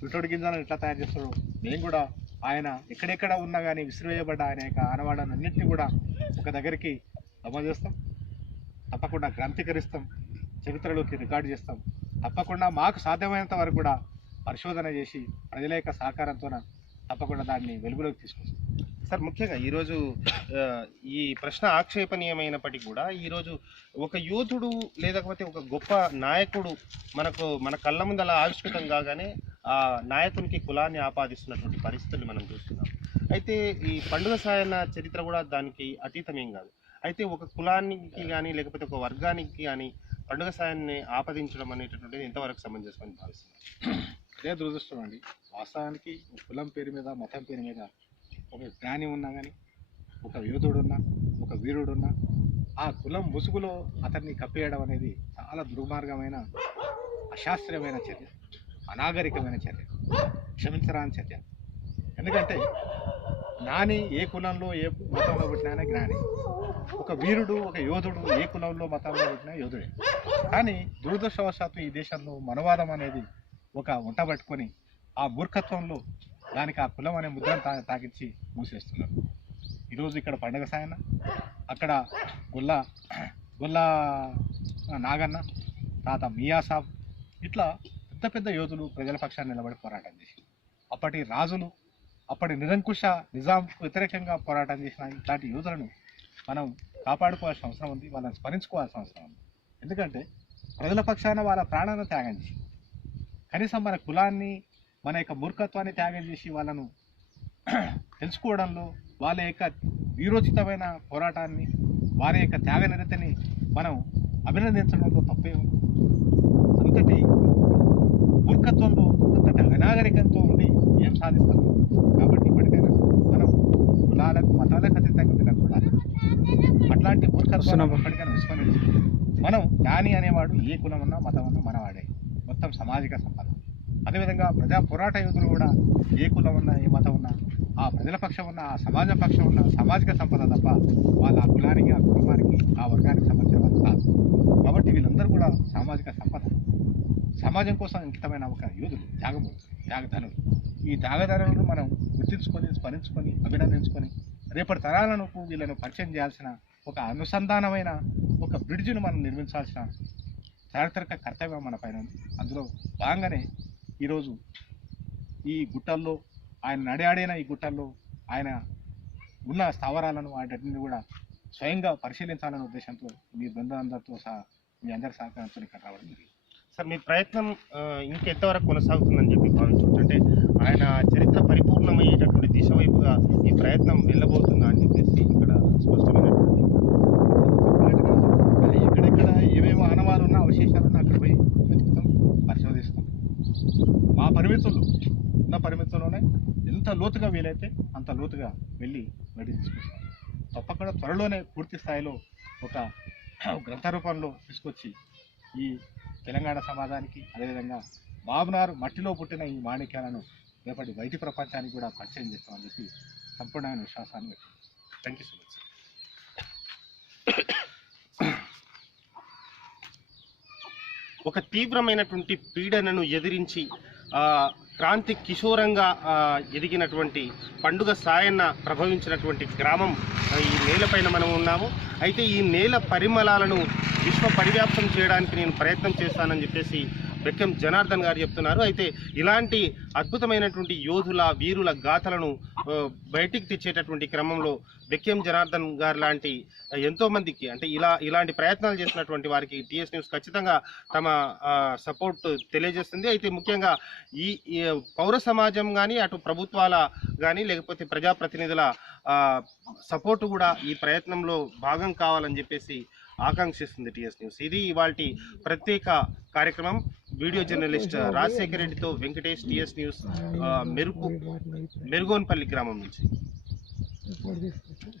చుట్టోడి గింజలను ఎట్లా తయారు చేస్తాడో మేము కూడా ఆయన ఎక్కడెక్కడ ఉన్నా కానీ విసిరివేయబడ్డ ఆయన యొక్క ఆనవాళ్ళన్నింటినీ కూడా ఒక దగ్గరికి జమ చేస్తాం, తప్పకుండా గ్రంథీకరిస్తాం, చరిత్రలోకి రికార్డు చేస్తాం. తప్పకుండా మాకు సాధ్యమైనంత వరకు కూడా పరిశోధన చేసి ప్రజల యొక్క సహకారంతో తప్పకుండా దాన్ని వెలుగులోకి తీసుకొస్తాం. సార్, ముఖ్యంగా ఈరోజు ఈ ప్రశ్న ఆక్షేపణీయమైనప్పటికీ కూడా ఈరోజు ఒక యోధుడు లేకపోతే ఒక గొప్ప నాయకుడు మన కళ్ళ ముందు అలా ఆవిష్కృతం కాగానే ఆ నాయకునికి కులాన్ని ఆపాదిస్తున్నటువంటి పరిస్థితులు మనం చూస్తున్నాం. అయితే ఈ పండుగ సాయన్న చరిత్ర కూడా దానికి అతీతమేం కాదు. అయితే ఒక కులానికి కానీ లేకపోతే ఒక వర్గానికి కానీ పండుగ సాయాన్ని ఆపాదించడం అనేటటువంటిది ఎంతవరకు సమంజసమని భావిస్తున్నారు? అదే దురదృష్టం అండి. వాస్తవానికి కులం పేరు మీద, మతం పేరు మీద ఒక జ్ఞాని ఉన్నా కానీ, ఒక యోధుడున్నా, ఒక వీరుడున్నా ఆ కులం ముసుగులో అతన్ని కప్పేయడం అనేది చాలా దుర్మార్గమైన, అశాస్త్రీయమైన చర్య, అనాగరికమైన చర్య, క్షమించరాని చర్య. ఎందుకంటే జ్ఞాని ఏ కులంలో ఏ మతంలో పుట్టినా జ్ఞాని, ఒక వీరుడు ఒక యోధుడు ఏ కులంలో మతంలో పుట్టినా యోధుడే. కానీ దురదృష్టవశాత్తు ఈ దేశంలో మనవాదం అనేది ఒక వంట పట్టుకొని ఆ మూర్ఖత్వంలో దానికి ఆ కులం అనే ముద్రను తాకించి మూసేస్తున్నారు. ఈరోజు ఇక్కడ పండగ సాయన్న, అక్కడ గొల్ల నాగన్న, తాత మియాసాబ్, ఇట్లా పెద్ద పెద్ద యోధులు ప్రజల పక్షాన్ని నిలబడి పోరాటం చేసి, అప్పటి రాజులు, అప్పటి నిరంకుశ నిజాంకు వ్యతిరేకంగా పోరాటం చేసిన ఇట్లాంటి యోధులను మనం కాపాడుకోవాల్సిన అవసరం ఉంది, వాళ్ళని స్మరించుకోవాల్సిన అవసరం ఉంది. ఎందుకంటే ప్రజల పక్షాన వాళ్ళ ప్రాణాలను త్యాగం చేసి, కనీసం మన కులాన్ని, మన యొక్క మూర్ఖత్వాన్ని త్యాగం చేసి వాళ్ళను తెలుసుకోవడంలో, వాళ్ళ యొక్క వీరోచితమైన పోరాటాన్ని, వారి యొక్క త్యాగ నిరతిని మనం అభినందించడంలో తప్పే ఉంది. అంతటి మూర్ఖత్వంలో, అంతటి అనాగరికంతో ఉండి ఏం సాధిస్తాం? కాబట్టి ఇప్పటికైనా మనం కులాలకు, మతాలకు అతీతంగా తినకూడదు. అట్లాంటి మూర్ఖత్వం ఇప్పటికైనా విస్మరించి మనం జ్ఞాని అనేవాడు ఏ కులం ఉన్నా మతం ఉన్నా మనవాడే, మొత్తం సామాజిక సంపద. అదేవిధంగా ప్రజా పోరాట యోధులు కూడా ఏ కులం ఉన్నా ఏ మతం ఉన్నా ఆ ప్రజల పక్షం ఉన్న, ఆ సమాజం పక్షం ఉన్న సామాజిక సంపద తప్ప వాళ్ళ ఆ కులానికి, ఆ కుటుంబానికి, ఆ వర్గానికి సంబంధించిన వాళ్ళు కాదు. కాబట్టి వీళ్ళందరూ కూడా సామాజిక సంపద, సమాజం కోసం అంకితమైన ఒక యోధులు, త్యాగధనులు. ఈ త్యాగధనులను మనం గుర్తించుకొని, స్మరించుకొని, అభినందించుకొని రేపటి తరాలను వీళ్ళను పరిచయం చేయాల్సిన ఒక అనుసంధానమైన ఒక బ్రిడ్జిను మనం నిర్మించాల్సిన చారిత్రక కర్తవ్యం మన పైన ఉంది. అందులో భాగంగానే ఈరోజు ఈ గుట్టల్లో, ఆయన నడియాడిన ఈ గుట్టల్లో ఆయన ఉన్న స్థావరాలను వాటిని కూడా స్వయంగా పరిశీలించాలనే ఉద్దేశంతో మీ బృందాలందరితో సహా మీ అందరి సహకారంతో ఇక్కడ రావడం జరిగింది. సార్, మీ ప్రయత్నం ఇంకెంతవరకు కొనసాగుతుందని చెప్పి భావించవచ్చు? అంటే ఆయన చరిత్ర పరిపూర్ణమయ్యేటటువంటి దిశ వైపుగా ఈ ప్రయత్నం వెళ్ళబోతుందా అని చెప్పేసి ఇక్కడ స్పష్టమైనటువంటి ఎక్కడెక్కడ ఏమేమి ఆనవాళ్ళు ఉన్నా, అవశేషాలు ఉన్నా అక్కడ పోయి వెతుకుతాం, పరిశోధిస్తాం. మా ఉన్న పరిమితుల్లోనే ఎంత లోతుగా వీలైతే అంత లోతుగా వెళ్ళి బయట తీసుకొస్తాం. తప్పకుండా త్వరలోనే పూర్తి స్థాయిలో ఒక గ్రంథ రూపంలో తీసుకొచ్చి ఈ తెలంగాణ సమాజానికి, అదేవిధంగా బాబునారు మట్టిలో పుట్టిన ఈ మాణిక్యాలను రేపటి బయటి ప్రపంచానికి కూడా పరిచయం చేస్తామని చెప్పి సంపూర్ణమైన విశ్వాసాన్ని వ్యక్తం. Thank you so much sir. ఒక తీవ్రమైనటువంటి పీడనను ఎదిరించి క్రాంతి కిషోరంగా ఎదిగినటువంటి పండుగ సాయన్న ప్రభవించినటువంటి గ్రామం ఈ నేలపైన మనం ఉన్నాము. అయితే ఈ నేల పరిమళాలను విశ్వ పరివ్యాప్తం చేయడానికి నేను ప్రయత్నం చేస్తానని చెప్పేసి బెక్కెం జనార్దన్ గారు చెప్తున్నారు. అయితే ఇలాంటి అద్భుతమైనటువంటి యోధుల, వీరుల గాథలను బయటికి తెచ్చేటటువంటి క్రమంలో బెక్కెం జనార్దన్ గారు లాంటి ఎంతోమందికి, అంటే ఇలాంటి ప్రయత్నాలు చేసినటువంటి వారికి టీఎస్ న్యూస్ ఖచ్చితంగా తమ సపోర్ట్ తెలియజేస్తుంది. అయితే ముఖ్యంగా ఈ పౌర సమాజం కానీ, అటు ప్రభుత్వాల కానీ, లేకపోతే ప్రజాప్రతినిధుల సపోర్టు కూడా ఈ ప్రయత్నంలో భాగం కావాలని చెప్పేసి ఆకాంక్షిస్తుంది టీఎస్ న్యూస్. ఇది ఇవాల్టి ప్రత్యేక కార్యక్రమం. వీడియో జర్నలిస్ట్ రాజశేఖర్ రెడ్డితో వెంకటేష్, టీఎస్ న్యూస్, మెరుగోన్పల్లి గ్రామం నుంచి.